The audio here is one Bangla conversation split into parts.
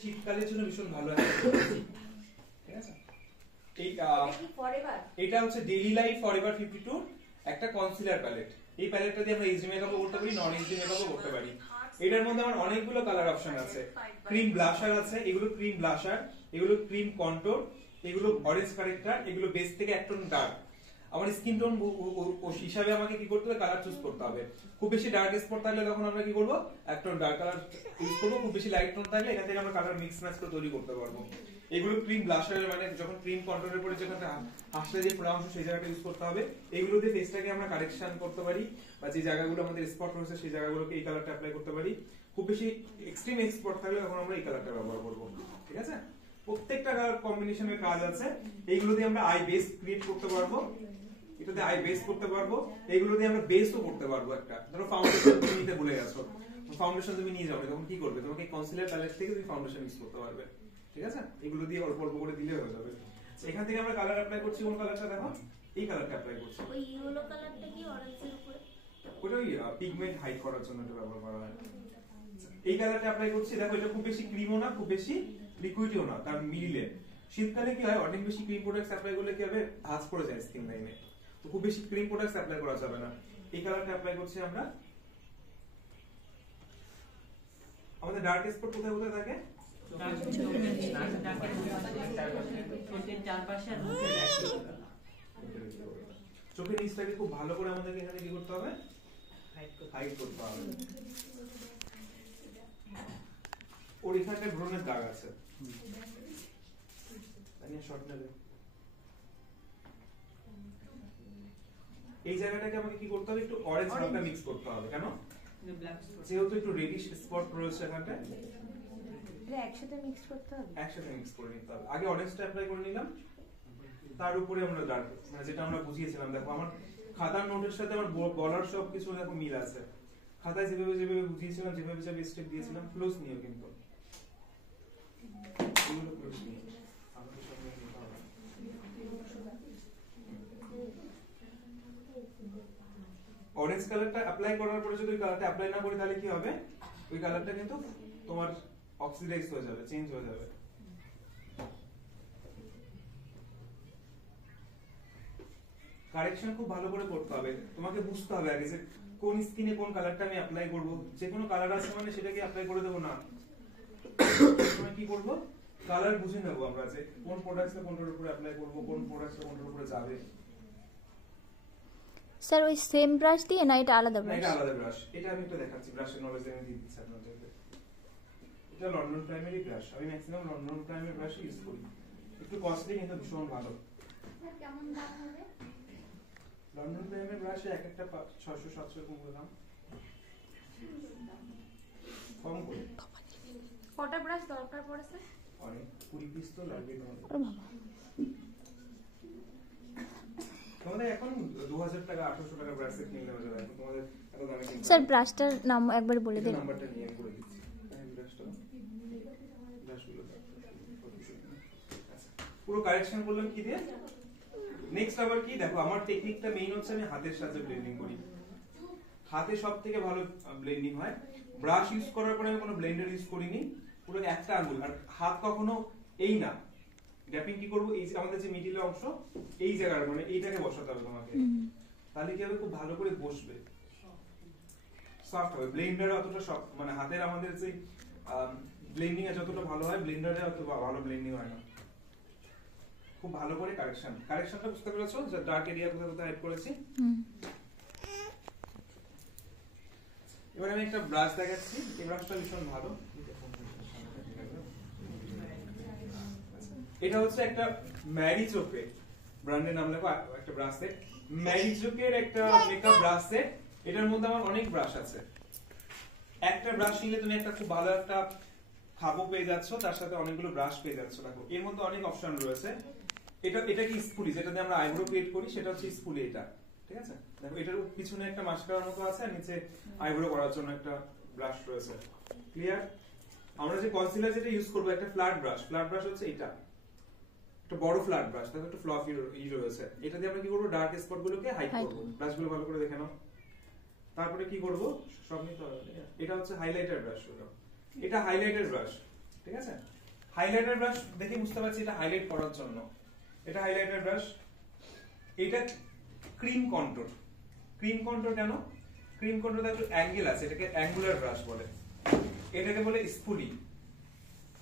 শীতকালের জন্য ভীষণ ভালো একটা ঠিক আছে। এটা হচ্ছে ডেইলি লাইফ ফরএভার 52 একটা কনসিলার প্যালেট। এই প্যালেটটা দিয়ে আমরা এইচডি মেকআপও করতে পারি, নন এইচডি মেকআপও করতে পারি। এটার মধ্যে আমার অনেকগুলো কালার অপশন আছে। ক্রিম ব্লাশার আছে, এগুলো ক্রিম ব্লাশার, এগুলো ক্রিম কন্ট্যুর, এগুলো অরেঞ্জ কারেক্টর, এগুলো বেস থেকে এক টোন ডার্ক। আমার স্কিন টোন হিসাবে আমাকে কি করতে হবে, কালার চুজ করতে হবে। খুব বেশি ডার্ক স্পট থাকলে তখন আমরা কি করব, এক টোন ডার্ক কালার ইউজ করব। খুব বেশি লাইট টোন থাকলে এখান থেকে আমরা কালার মিক্স ম্যাচ করে তৈরি করতে পারবো। এগুলো ক্রিম ব্লাশারের মানে যখন ক্রিম কন্ট্রোলের পরে যেখানে হাসলে যে ফোড়া অংশ সেই জায়গাটা ইউজ করতে হবে। এগুলো দিয়ে ফেসটাকে আমরা কারেকশন করতে পারি, বা যে জায়গাগুলো আমাদের স্পট রয়েছে সেই জায়গাগুলোকে এই কালারটা অ্যাপ্লাই করতে পারি। খুব বেশি এক্সট্রিম স্পট থাকলে তখন আমরা এই কালারটা ব্যবহার করব। ঠিক আছে, প্রত্যেকটা কালার কম্বিনেশনের কাজ আছে। এইগুলো দিয়ে আমরা আই বেস ক্রিয়েট করতে পারবো, এটাতে আই বেস করতে পারবো। এইগুলো দিয়ে আমরা বেসও করতে পারবো। একটা ধরো ফাউন্ডেশন তুমি নিতে ভুলে গেছো, ফাউন্ডেশন তুমি নিয়ে যাবে, তখন কি করবে, তোমাকে কনসিলার প্যালেট থেকে তুমি ফাউন্ডেশন ইউজ করতে পারবে। ঠিক আছে, এগুলো দিয়ে অল্প অল্প করে দিলে হয়ে যাবে। এখান থেকে আমরা কালার অ্যাপ্লাই করছি। কোন কালারটা দেখো, এই কালারটা অ্যাপ্লাই করছি। ওই ইয়েলো কালারটা কি অরেঞ্জের উপরে, ওটা ওই পিগমেন্ট হাইড করার জন্য এটা ব্যবহার করা হয়। এই কালারটা অ্যাপ্লাই করছি। দেখো এটা খুব বেশি ক্রিমও না, খুব বেশি লিকুইডও না, তার মিডিলে। শীতকালে কি হয়, অনেক বেশি ক্রিম প্রোডাক্টস অ্যাপ্লাই করলে কি হবে, ভাঁজ পড়ে যায় স্কিন লাইনে। তো খুব বেশি ক্রিম প্রোডাক্টস অ্যাপ্লাই করা যাবে না। এই কালারটা অ্যাপ্লাই করছি আমরা। আমাদের ডার্ক স্পট কোথায় কোথায় থাকে, চোখের নিচটাকে খুব ভালো করে আমাদেরকে এখানে কি করতে হবে, হাইড করতে হবে। ওর এখানে ব্রণের দাগ আছে, শর্ট নেবে। এই জায়গাটাকে আমাকে কি করতে হবে, একটু অরেঞ্জ হালকা মিক্স করতে হবে। কেন, যেহেতু একটু রেডিশ স্পট রয়েছে এখানটা, এটা একসাথে মিক্স করতে হবে, একসাথে মিক্স করে নিতে হবে। আগে অরেঞ্জটা অ্যাপ্লাই করে নিলাম, তার উপরে আমরা ডার্ক মানে যেটা আমরা বুঝিয়েছিলাম। দেখো আমার খাতার নোটের সাথে আমার বলার সব কিছু দেখো মিল আছে। খাতায় যেভাবে যেভাবে বুঝিয়েছিলাম, যেভাবে যেভাবে স্টেপ দিয়েছিলাম, ক্লোজ নিও কিন্তু এগুলো ক্লোজ নিও। অরেঞ্জ কালারটা অ্যাপ্লাই করার পরে যদি ওই কালারটা অ্যাপ্লাই না করি তাহলে কি হবে, ওই কালারটা কিন্তু তোমার অক্সিডাইজ হয়ে যাবে, চেঞ্জ হয়ে যাবে। কারেকশন খুব ভালো করে করতে হবে, তোমাকে বুঝতে হবে আগে যে কোন স্কিনে কোন কালারটা আমি অ্যাপ্লাই করব। যে কোনো কালার আছে মানে সেটাকে অ্যাপ্লাই করে দেব না, আমরা কি করব, কালার বুঝে নেব আমরা যে কোন প্রোডাক্টসটা কোনটার উপরে অ্যাপ্লাই করব, কোন প্রোডাক্টসটা কোনটার উপরে যাবে। স্যার ওই সেম ব্রাশ দিয়ে না এটা আলাদা ব্রাশ? এটা আলাদা ব্রাশ। এটা আমি একটু দেখাচ্ছি, ব্রাশের নলেজ আমি দিয়ে দিচ্ছি আপনাদেরকে। এটা লন্ডন প্রাইমারি ব্রাশ, আমি maximum London primary brush use করি। একটু কস্টলি কিন্তু ভীষণ ভালো। কেমন দাম হবে? লন্ডন প্রাইমারি ব্রাশে এক একটা 600-700 এরকম করে দাম, কম করে। কটা ব্রাশ দরকার পড়েছে? অনেক, 20 পিস তো লাগবে তোমাদের। এখন 2000 টাকা 800 টাকা ব্রাশ সেট কিনলে হয়ে যাবে। এখন তোমাদের এত দামে কিনতে। স্যার ব্রাশটার নাম একবার বলে দিন। নাম্বারটা নিয়ে আমি বলে দিচ্ছি। ব্রাশগুলো পুরো কারেকশন করলাম কি দিয়ে। নেক্সট আবার কি দেখো, আমার টেকনিকটা মেইন হচ্ছে আমি হাতের সাহায্যে ব্লেন্ডিং করি। হাতে সবথেকে ভালো ব্লেন্ডিং হয়। ব্রাশ ইউজ করার পরে আমি কোনো ব্লেন্ডার ইউজ করিনি, পুরো একটা আঙ্গুল। আর হাত কখনো এই না, গ্যাপিং কি করব, এই যে আমাদের যে মিডিলের অংশ, এই জায়গার মানে এইটাকে বসাতে হবে তোমাকে। তাহলে কি হবে, খুব ভালো করে বসবে, সফট হবে। ব্লেন্ডারে অতটা সফট মানে হাতের আমাদের যে ব্লেন্ডিং এ যতটা ভালো হয়, ব্লেন্ডারে অত ভালো ব্লেন্ডিং হয় না। খুব ভালো করে কারেকশনটা বুঝতে পেরেছো, যে ডার্ক এরিয়া কোথায় কোথায় হাইড করেছি। এবার আমি একটা ব্রাশ দেখাচ্ছি, এই ব্রাশটা ভীষণ ভালো। এটা হচ্ছে একটা ম্যারিজোকে ব্র্যান্ডের নাম লেখা একটা ব্রাশ সেট। ম্যারিজোকের একটা মেকআপ ব্রাশ সেট। এটার মধ্যে আমার অনেক ব্রাশ আছে। একটা ব্রাশ নিলে তুমি একটা খুব ভালো একটা খাবো পেয়ে যাচ্ছ, তার সাথে অনেকগুলো ব্রাশ পেয়ে যাচ্ছ। দেখো এর মধ্যে অনেক অপশন রয়েছে। এটা কি স্পুলি, যেটা দিয়ে আমরা আইব্রো ক্রিয়েট করি, সেটা হচ্ছে স্পুলি এটা। ঠিক আছে, দেখো এটার পিছনে একটা মাস্কারার মতো আছে, আর নিচে আইব্রো করার জন্য একটা ব্রাশ রয়েছে। ক্লিয়ার? আমরা যে কনসিলার যেটা ইউজ করবো, একটা ফ্ল্যাট ব্রাশ। ফ্ল্যাট ব্রাশ হচ্ছে এটা, একটা বড় ফ্ল্যাট ব্রাশ, দেখো একটু ফ্লফি রয়েছে। এটা দিয়ে আমরা কি করবো, ডার্ক স্পট গুলোকে হাইড করবো। ব্রাশগুলো ভালো করে দেখে নাও। তারপরে কি করবো, সব নিতে হবে। এটা হচ্ছে হাইলাইটার ব্রাশ। এটা হাইলাইটার ব্রাশ, ঠিক আছে। হাইলাইটার ব্রাশ দেখে বুঝতে পারছি এটা হাইলাইট করার জন্য। এটা হাইলাইটার ব্রাশ, এটা ক্রিম কন্ট্রোল। ক্রিম কন্ট্রোল কেন? ক্রিম কন্ট্রোল একটু অ্যাঙ্গেল আছে, এটাকে অ্যাঙ্গুলার ব্রাশ বলে, এটাকে বলে স্পুলি।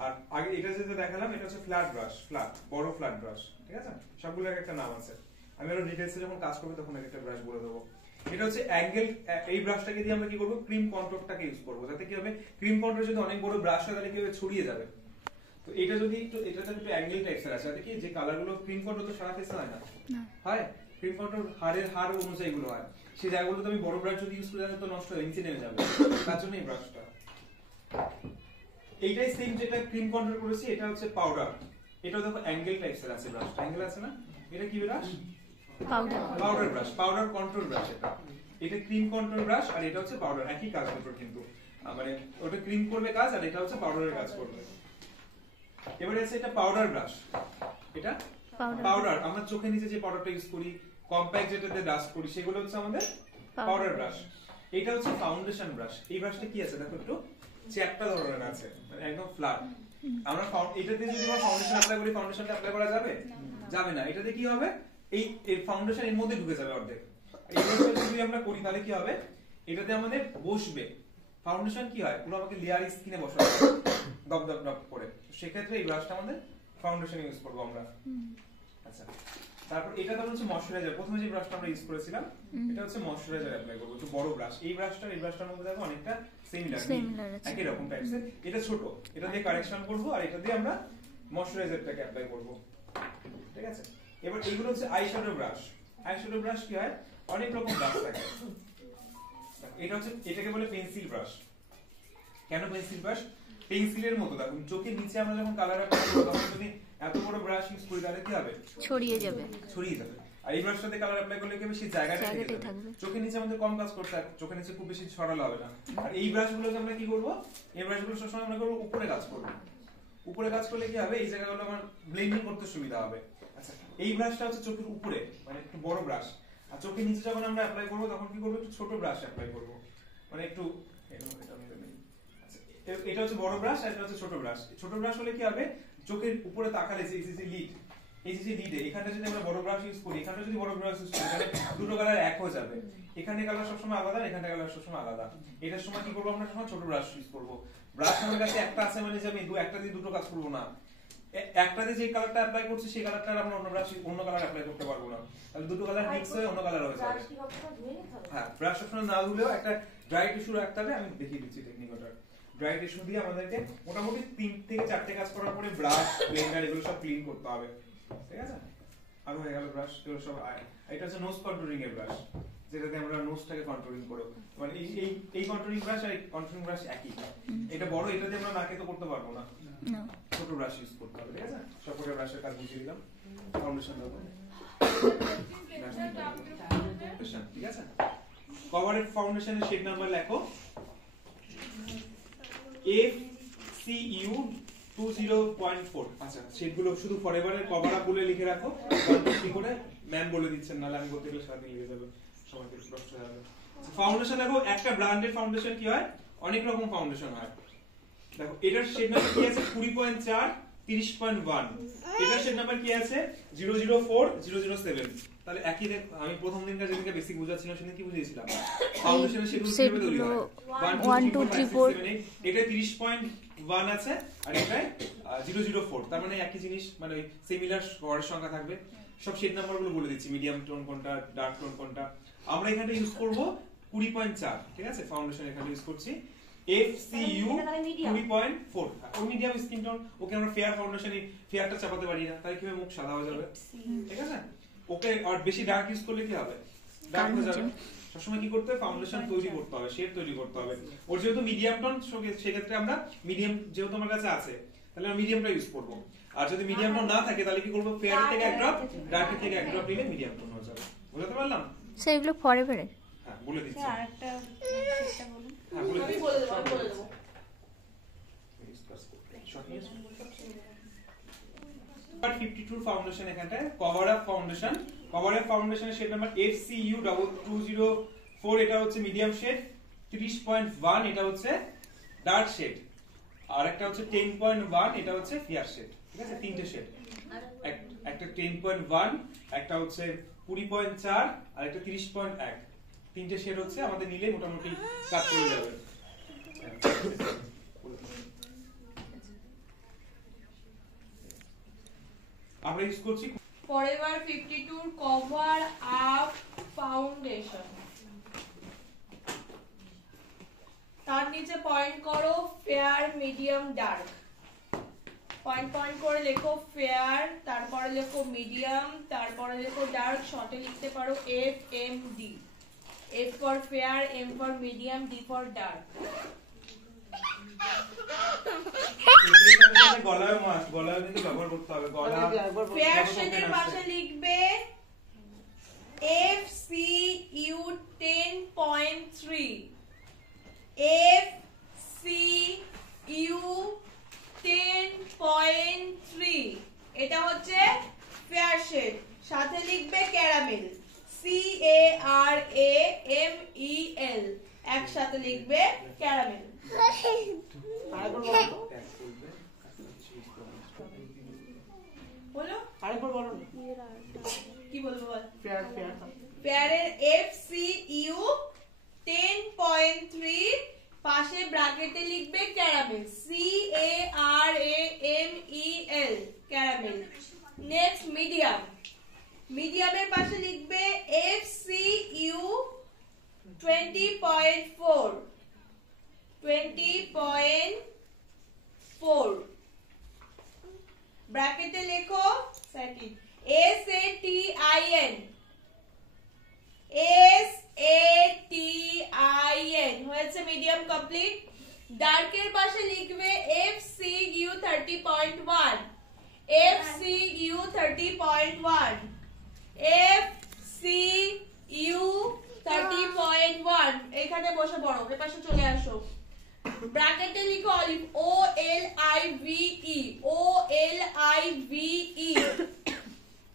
আর আগে এটা যেটা দেখালাম এটা হচ্ছে ফ্ল্যাট ব্রাশ, ফ্ল্যাট বড় ফ্ল্যাট ব্রাশ, ঠিক আছে? সবগুলোর একটা নাম আছে, আমি আরো ডিটেইলসে যখন কাজ করব তখন একটা ব্রাশ বলে দেবো। এটা হচ্ছে অ্যাঙ্গেল। এই ব্রাশটাকে দিয়ে আমরা কি করব, ক্রিম কন্ট্রোলটাকে ইউজ করব, যাতে কি হবে ক্রিম কন্ট্রোল যদি অনেক বড় ব্রাশ হয় তাহলে কি হবে ছড়িয়ে যাবে। তো এটা যদি একটু এটাতে একটু অ্যাঙ্গেল টাইপসের আছে, যাতে কি যে কালারগুলো ক্রিম কন্ট্রোল তো সারা ফেসে হয় না, হয় ক্রিম কন্ট্রোল হাড় অনুযায়ী গুলো হয়, সেই জায়গাগুলোতে আমি বড় ব্রাশ যদি ইউজ করি তাহলে তো নষ্ট হয়ে নিচে নেমে যাবে, তার জন্য এই ব্রাশটা। এইটাই সেম যেটা ক্রিম কন্ট্রোল করেছি, এটা হচ্ছে পাউডার। এটা দেখো অ্যাঙ্গেল টাইপসের আছে ব্রাশটা, অ্যাঙ্গেল আছে না? এটা কি brush? Powder brush, powder control brush. এটা ক্রিম কন্ট্রোল ব্রাশ আর এটা হচ্ছে পাউডার, একই কাজ করবে কিন্তু, মানে ওটা ক্রিম করবে কাজ আর এটা হচ্ছে পাউডারের কাজ করবে। এবারে আছে এটা পাউডার ব্রাশ। এটা পাউডার, আমরা চোখের নিচে যে পাউডারটা ইউজ করি, কম্প্যাক্ট যেটাতে ডাস্ট করি, সেগুলো হচ্ছে আমাদের পাউডার ব্রাশ। এটা হচ্ছে ফাউন্ডেশন ব্রাশ। এই ব্রাশটা কি আছে দেখো, একটু চ্যাপ্টা ধরনের আছে, মানে একদম ফ্ল্যাট। আমরা এটাতে যদি আমরা ফাউন্ডেশন অ্যাপ্লাই করি, ফাউন্ডেশনটা অ্যাপ্লাই করা যাবে? যাবে না। এটাতে কি হবে, এই ফাউন্ডেশন এর মধ্যে ঢুকে যাবে অর্ধেক। এই ব্রাশটা যদি আমরা করি তাহলে কি হবে, এটাতে আমাদের বসবে। ফাউন্ডেশন কি হয়, পুরো আমাকে লেয়ার স্কিনে বসাবে দপ দপ দপ করে, সেক্ষেত্রে এই ব্রাশটা আমাদের ফাউন্ডেশন ইউজ করব আমরা। আচ্ছা, তারপর এটা তো হচ্ছে ময়শ্চারাইজার। প্রথমে যে ব্রাশটা আমরা ইউজ করেছিলাম এটা হচ্ছে ময়শ্চারাইজার অ্যাপ্লাই করব, একটু বড় ব্রাশ। এই ব্রাশটার এই ব্রাশটার মধ্যে দেখো অনেকটা সিমিলার আছে, একই রকম টাইপসের। এটা ছোট, এটা দিয়ে কারেকশন করব আর এটা দিয়ে আমরা ময়শ্চারাইজারটাকে অ্যাপ্লাই করব, ঠিক আছে? এবার এইগুলো হচ্ছে আইশ্যাডো ব্রাশ। আইশ্যাডো ব্রাশ কি হয়, অনেক রকম ব্রাশ থাকে। এটা হচ্ছে, এটাকে বলে পেন্সিল ব্রাশ। কেন পেন্সিল ব্রাশ? পেন্সিলের মতো দেখুন চোখের নিচে আমরা যখন কালার অ্যাপ্লাই করব তখন যদি এত বড় ব্রাশ ইউজ করি তাহলে কি হবে, ছড়িয়ে যাবে। আর এই ব্রাশটাতে কালার অ্যাপ্লাই করলে কি হবে, সেই জায়গাটা থেকে থাকবে। চোখের নিচে আমাদের কম কাজ করতে হয়, চোখের নিচে খুব বেশি ছড়ালে হবে না। আর এই ব্রাশগুলোকে আমরা কি করব, এই ব্রাশগুলো সবসময় আমরা করব উপরে কাজ করব। উপরে কাজ করলে কি হবে, এই জায়গাগুলো আমার ব্লেন্ডিং করতে সুবিধা হবে। আচ্ছা, এই ব্রাশটা হচ্ছে চোখের উপরে, মানে একটু বড় ব্রাশ। আর চোখের নিচে যখন আমরা অ্যাপ্লাই করব তখন কি করব, একটু ছোট ব্রাশ অ্যাপ্লাই করব, মানে একটু এটা হচ্ছে বড় ব্রাশ আর এটা হচ্ছে ছোট ব্রাশ। ছোট ব্রাশ হলে কি হবে, চোখের উপরে তাকালে যে লিড, এই যে লিডে এখানে যদি আমরা বড় ব্রাশ ইউজ করি, এখানে যদি বড় ব্রাশ ইউজ করি তাহলে দুটো কালার এক হয়ে যাবে। এখানে কালার সবসময় আলাদা, এখানে কালার সবসময় আলাদা। এটার সময় কি করব, আমরা সবসময় ছোট ব্রাশ ইউজ করব। ব্রাশ আমাদের কাছে একটা আছে মানে যে আমি একটা দিয়ে দুটো কাজ করব না, একটা দিয়ে যে কালারটা অ্যাপ্লাই করছি সেই কালারটা আমরা অন্য ব্রাশ অন্য কালার অ্যাপ্লাই করতে পারবো না, তাহলে দুটো কালার মিক্স হয়ে অন্য কালার হয়ে যাবে। হ্যাঁ, ব্রাশ সবসময় না ধুলেও একটা ড্রাই টিস্যু রাখতে হবে। আমি দেখিয়ে দিচ্ছি টেকনিকটা। ড্রাই টিস্যু দিয়ে আমাদেরকে মোটামুটি 3 থেকে 4টে কাজ করার পরে ব্রাশ, ব্লেন্ডার এগুলো সব ক্লিন করতে হবে, ঠিক আছে? আর হয়ে গেল ব্রাশ, এগুলো সব। এটা হচ্ছে নোজ কন্ট্রোলিং এর ব্রাশ, যেটাতে আমরা নোজটাকে কন্ট্রোলিং করব। মানে এই কন্ট্রোলিং ব্রাশ আর এই কন্ট্রোলিং ব্রাশ একই। এটা বড়, এটা দিয়ে আমরা নাকে তো করতে পারবো না, ছোট ব্রাশ ইউজ করতে হবে, ঠিক আছে? সবকটা ব্রাশের কাজ বুঝিয়ে দিলাম। ফাউন্ডেশন দেবো, ঠিক আছে? কভারের ফাউন্ডেশনের শেড নাম্বার লেখো FCU 20.4। আচ্ছা, শেডগুলো শুধু ফরএভারের কভার আপ বলে লিখে রাখো, 1 2 3 করে ম্যাম বলে দিচ্ছেন, নালে আমি বলতে গেলে সারাদিন লেগে যাবে, সবাইকে কষ্ট হয়ে যাবে। ফাউন্ডেশন দেখো, একটা ব্র্যান্ডের ফাউন্ডেশন কি হয়, অনেক রকম ফাউন্ডেশন হয়। দেখো এটার শেড নাম্বার কি আছে 20.4 30.1। এটার শেড নাম্বার কি আছে 004 007। তাহলে একই আমি প্রথম দিনকার যেদিনকে বেসিক বুঝাচ্ছিলাম সেদিন কি বুঝিয়েছিলাম, ফাউন্ডেশনের শেডগুলো কিভাবে তৈরি হয়, 1 2 3 4। এটা 30.1 আছে আর এটা 004, তার মানে একই জিনিস, মানে সিমিলার ওয়ার্ডের সংখ্যা থাকবে। সব শেড নাম্বারগুলো বলে দিচ্ছি, মিডিয়াম টোন কোনটা, ডার্ক টোন কোনটা। আমরা এখানে ইউজ করব 20.4, ঠিক আছে? ফাউন্ডেশন এখানে ইউজ করছি FCU 20.4। ও মিডিয়াম স্কিন টোন, ওকে আমরা ফেয়ার ফাউন্ডেশনে ফেয়ারটা চাপাতে পারি না, তাই কিভাবে মুখ সাদা হয়ে যাবে, ঠিক আছে? ওকে আর বেশি ডার্ক ইউজ করলে কি হবে, ডার্ক হয়ে যাবে। সবসময় কি করতে হবে, ফাউন্ডেশন তৈরি করতে হবে, শেড তৈরি করতে হবে। ওর যেহেতু মিডিয়াম টোন, সেক্ষেত্রে আমরা মিডিয়াম, যেহেতু আমার কাছে আছে তাহলে আমরা মিডিয়ামটা ইউজ করব। আর যদি মিডিয়াম টোন না থাকে তাহলে কি করব, ফেয়ার থেকে এক ড্রপ, ডার্ক থেকে এক ড্রপ নিলে মিডিয়াম টোন হয়ে যাবে। বুঝতে পারলাম? সেগুলো ফরএভারের। হ্যাঁ, বলে দিচ্ছি। আরেকটা সেটটা বলুন। হ্যাঁ, বলে দেব। Part 52 ফাউন্ডেশন এখানটায় cover up foundation. Cover up ফাউন্ডেশনের শেড নাম্বার FCU 204। এটা হচ্ছে মিডিয়াম শেড। 30.1 এটা হচ্ছে ডার্ক শেড। আর একটা হচ্ছে 10.1, এটা হচ্ছে ফেয়ার শেড, ঠিক আছে? তিনটে শেড, একটা 10.1, একটা হচ্ছে 20.4 আর একটা 30.1, তিনটে শেড হচ্ছে আমাদের নিলে মোটামুটি কাজ করে যাবে। আমরা ইউজ করছি ফরএভার 52 কভার আপ ফাউন্ডেশন। তার নিচে পয়েন্ট করো fair, medium, dark. Point point করে লেখো ফেয়ার, তারপরে লেখো মিডিয়াম, তারপরে লেখো ডার্ক। শর্টে লিখতে পারো FMD। F for fair, M for medium, D for dark. গলায় মাস্ক, গলায় কিন্তু ব্যবহার করতে হবে। গলা ফেয়ার শেডের পাশে লিখবে FCU 10.3, FCU 10.3, এটা হচ্ছে ফেয়ার শেড। সাথে লিখবে ক্যারামেল, CARAMEL, একসাথে লিখবে ক্যারামেল। বলো আরেকবার বলো না। কি বলবো বল। ফেয়ার ফেয়ার ফেয়ারের FCU 10.3, পাশে ব্র্যাকেটে লিখবে caramel, CARAMEL, caramel. Next medium, মিডিয়ামের পাশে লিখবে FCU 20.4, 20.4, ব্র্যাকেটে লেখো SATIN, SATIN, হয়েছে মিডিয়াম কমপ্লিট। ডার্কের পাশে লিখবে FCU 30.1, FCU 30.1, FCU 30.1, এখানে বসে পড়ো, এর পাশে চলে আসো। ব্র্যাকেটে লিখো olive, OLIVE, OLIVE।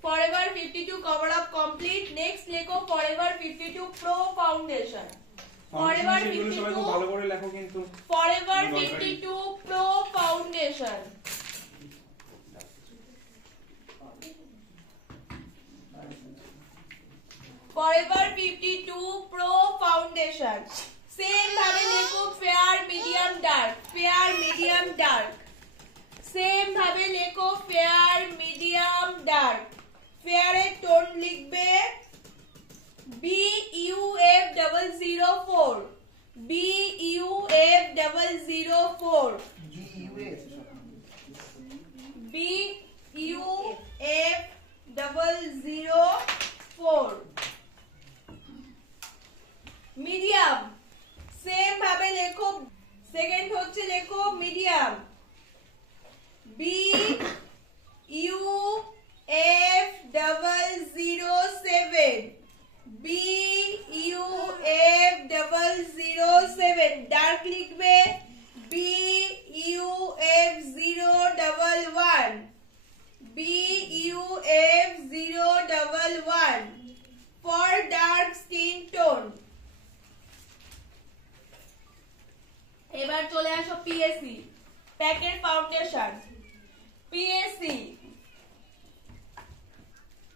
Forever 52 cover up complete. Next লেখো ফরএভার 52 প্রো ফাউন্ডেশন। ফরএভার 52 ভালো করে লেখো কিন্তু। Forever 52 pro foundation. Forever 52 pro foundation. Same ভাবে লেখো fair, medium, dark, fair, medium, dark. Same ভাবে লেখো ফেয়ার, মিডিয়াম, ডার্ক। ফেয়ারের টোন লিখবে BUF004, BUF004, BUF004। Medium same ভাবে লেখো, সেকেন্ড হচ্ছে লেখো মিডিয়াম, BUF007, BUF007। ডার্ক লিখবে BUF011, BUF011 for dark skin tone। এবার চলে আসো PSC, প্যাকেট ফাউন্ডেশন। PSC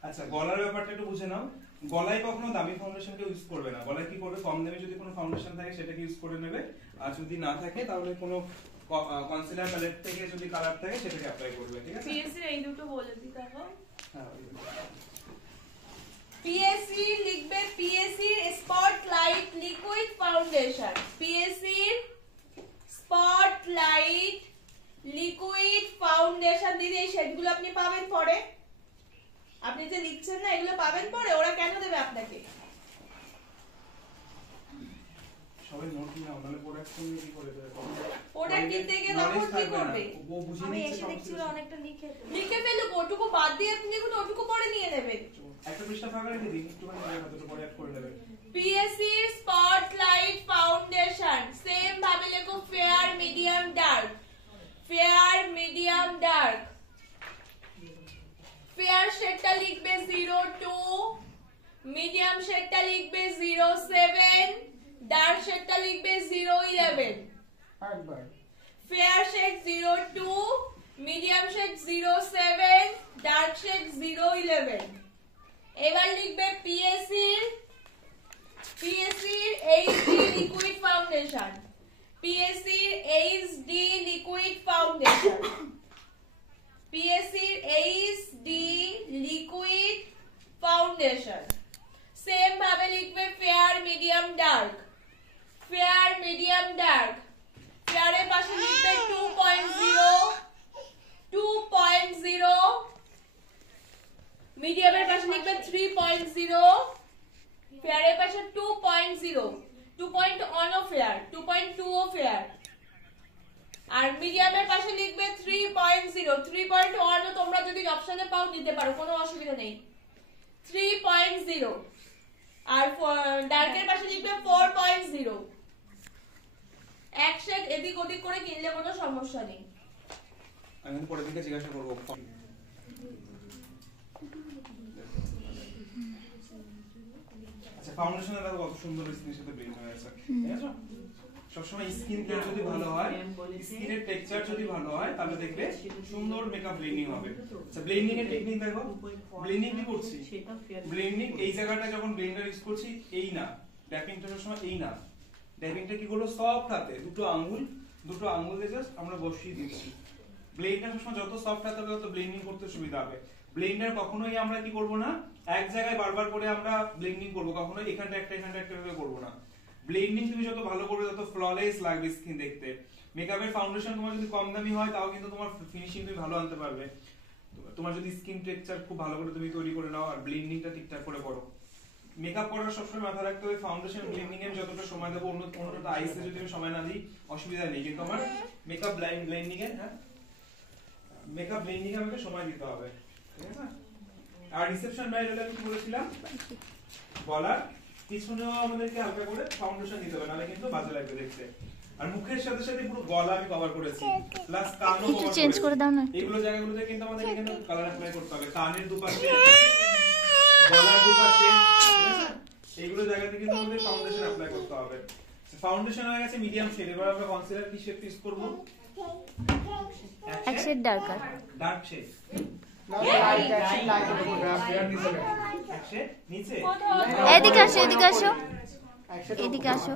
আচ্ছা, গলার ব্যাপারটা একটু বুঝে নাও। গলায় কখনো দামি ফাউন্ডেশনকে ইউজ করবে না। গলায় কি করবে, কম দামে যদি কোনো ফাউন্ডেশন থাকে সেটাকে ইউজ করে নেবে, আর যদি না থাকে তাহলে কোনো কনসিলার প্যালেট থেকে যদি কালার থাকে সেটাকে অ্যাপ্লাই করবে, ঠিক আছে? PSC এই দুটো বলে দিই দেখো। হ্যাঁ, PSC লিখবে PSC spotlight liquid foundation, PSC spotlight liquid foundation. দিদি এই শেডগুলো আপনি পাবেন পরে, আপনি যে লিখছেন না এগুলো পাবেন পরে, ওরা কেন দেবে আপনাকে? সবাই নোট নাও, নাহলে প্রোডাক্ট কিনতে কি করে দেবে? প্রোডাক্ট কিনতে গিয়ে তখন কি করবে? ও বুঝে আমি নিচ্ছে এসে দেখছি ওরা অনেকটা লিখে ফেলুক, ওটুকু বাদ দিয়ে আপনি দেখুন ওটুকু পরে নিয়ে নেবেন। একটা পৃষ্ঠা ফাঁকা রেখে দিই, একটুখানি হাতটা পরে অ্যাড করে দেবে। PSC spotlight foundation. সেম ভাবে লেখো fair, medium, dark, fair, medium, dark. Fair শেডটা লিখবে 02, মিডিয়াম শেডটা লিখবে 07, ডার্ক শেডটা লিখবে 011। একবার fair shade 02, medium shade 07, dark shade 011. এবার লিখবে PSC HD liquid foundation, PSC HD liquid foundation, PSC HD liquid foundation. Same ভাবে লিখবে fair medium dark, fair medium dark, ফেয়ারের পাশে লিখবে 2.0, মিডিয়ামের পাশে লিখবে 3.0, ফেয়ারের পাশে 2.0, 2.1 ও ফেয়ার, 2.2 ও ফেয়ার, আর মিডিয়ামের পাশে লিখবে 3.0, 3.1 ও তোমরা যদি অপশনে পাও নিতে পারো, কোনো অসুবিধা নেই, 3.0, আর ডার্কের পাশে লিখবে 4.0। এক শেড এদিক ওদিক করে কিনলে কোনো সমস্যা নেই। আমি পরের দিকে জিজ্ঞাসা করবো। আচ্ছা, ফাউন্ডেশনের দেখো কত সুন্দর স্কিনের সাথে ব্লেন্ড হয়ে আছে, ঠিক আছে? সবসময় স্কিন কেয়ার যদি ভালো হয়, স্কিনের টেক্সচার যদি ভালো হয়, তাহলে দেখবে সুন্দর মেকআপ ব্লেন্ডিং হবে। আচ্ছা, ব্লেন্ডিং এর টেকনিক দেখো, ব্লেন্ডিং কি করছি, ব্লেন্ডিং এই জায়গাটা যখন ব্লেন্ডার ইউজ করছি, এই না ট্যাপিংটা সবসময় এই না, ট্যাপিংটা কি করলো সফট হাতে দুটো আঙ্গুল দিয়ে জাস্ট আমরা বসিয়ে দিচ্ছি। ব্লেন্ডার সবসময় যত সফট হাতে হবে তত ব্লেন্ডিং করতে সুবিধা হবে। ব্লেন্ডার কখনোই আমরা কি করব না এক জায়গায় বারবার করে আমরা ব্লেন্ডিং করব, কখনোই এখানটা একটা ভাবে করব না। ব্লেন্ডিং তুমি যত ভালো করবে তত ফ্ললেস লাগবে স্কিন দেখতে। মেকআপের ফাউন্ডেশন তোমার যদি কম দামি হয় তাও কিন্তু তোমার ফিনিশিং তুমি ভালো আনতে পারবে। তোমার যদি স্কিন টেক্সচার খুব ভালো করে তুমি তৈরি করে নাও আর ব্লেন্ডিংটা ঠিকঠাক করে করো। মেকআপ করার সবসময় মাথায় রাখতে হবে ফাউন্ডেশন ব্লেন্ডিং এর যতটা সময় দেবো অন্যটা আইসে যদি আমি সময় না দিই অসুবিধা নেই, কিন্তু আমার মেকআপ ব্লেন্ডিং এর মেকআপ ব্লেন্ডিং এ আমাকে সময় দিতে হবে, ঠিক আছে? আর রিসেপশন ব্রাইডালে আমি কি বলেছিলাম, গলার পিছনেও আমাদেরকে হালকা করে ফাউন্ডেশন দিতে হবে, নাহলে কিন্তু বাজে লাগবে দেখতে। আর মুখের সাথে সাথে পুরো গলা আমি কভার করেছি, প্লাস কানও একটু চেঞ্জ করে দাও না। এইগুলো জায়গাগুলোতে কিন্তু আমাদের এখানে কালার অ্যাপ্লাই করতে হবে, কানের দুপাশে, গলার দুপাশে, ঠিক আছে? এইগুলো জায়গাতে কিন্তু আমাদের ফাউন্ডেশন অ্যাপ্লাই করতে হবে। ফাউন্ডেশন হয়ে গেছে মিডিয়াম শেড, এবার আমরা কনসিলার কি শেড ইউজ করব? এক শেড ডার্কার, ডার্ক শেড, নিচে এদিকে আসো, এদিকে আসো, এদিকে আসো।